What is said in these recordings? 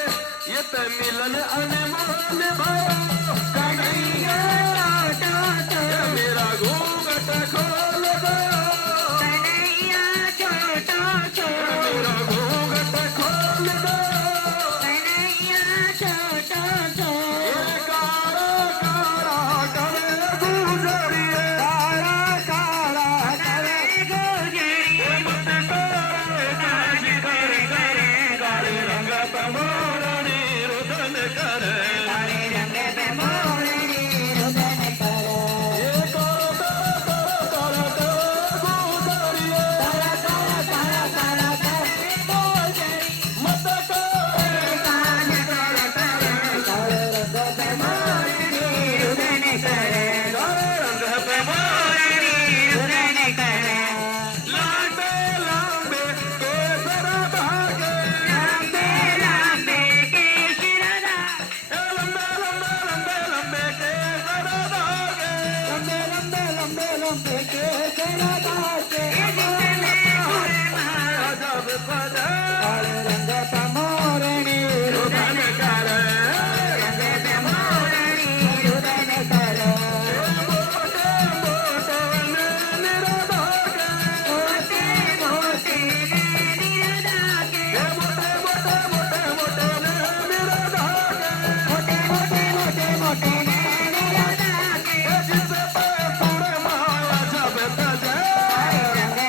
मिलन अनमोल भयो कन्हैया मेरा घूंघट खोल गयो कन्हैया छोटो छोटो मेरा घूंघट खोल गयो कन्हैया छोटो छोटो ये काला काला करे गुजरिए काला काला करे गुजरिए मत करे काज करे काले रंग पे मोरनी रुदन करे काले रंग पे मोरनी रुदन करे ये काला गुजरिए काला काला काला करे गुजरिए मत करे काज करे काले रंग पे मोरनी रुदन करे काले रंग पे मोरनी रुदन करे लांबे लांबे केसर धागे लंबे लंबे केशरदा लंबे लंबे लंबे लंबे केसर धागे लंबे लंबे लंबे लंबे केशरदा के जितने फूल माला जब सजे काले रंग पे मोरनी रुदन करे रंग पे मोरनी रुदन करे मोटे मोटे नैन धागे मोते मोते निरदा के मोटे मोटे मोटे मोटे नैन धागे मोटे मोटे मोटे मोटे निरदा के जिस पे सुर माया जब सजे काले रंग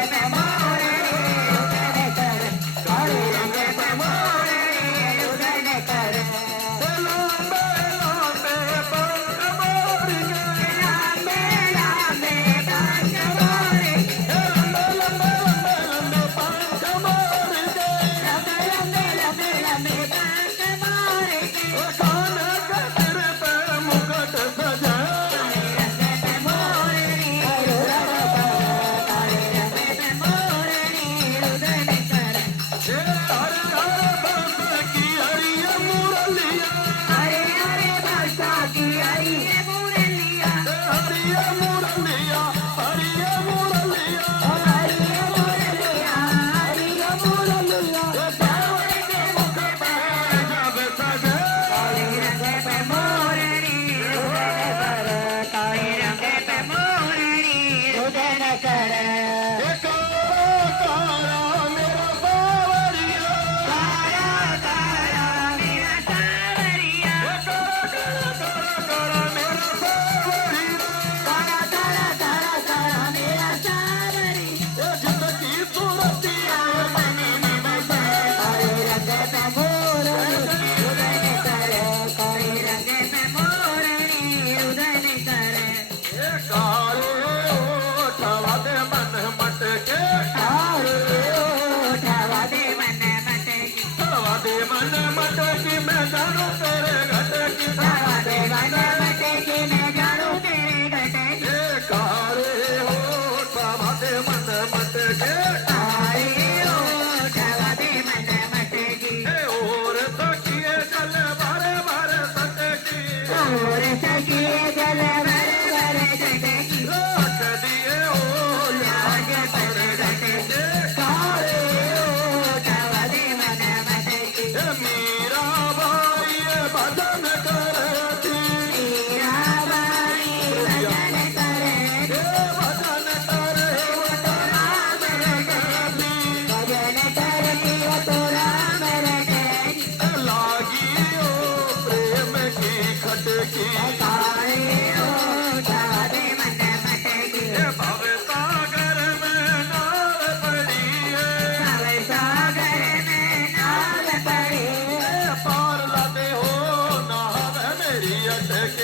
लटके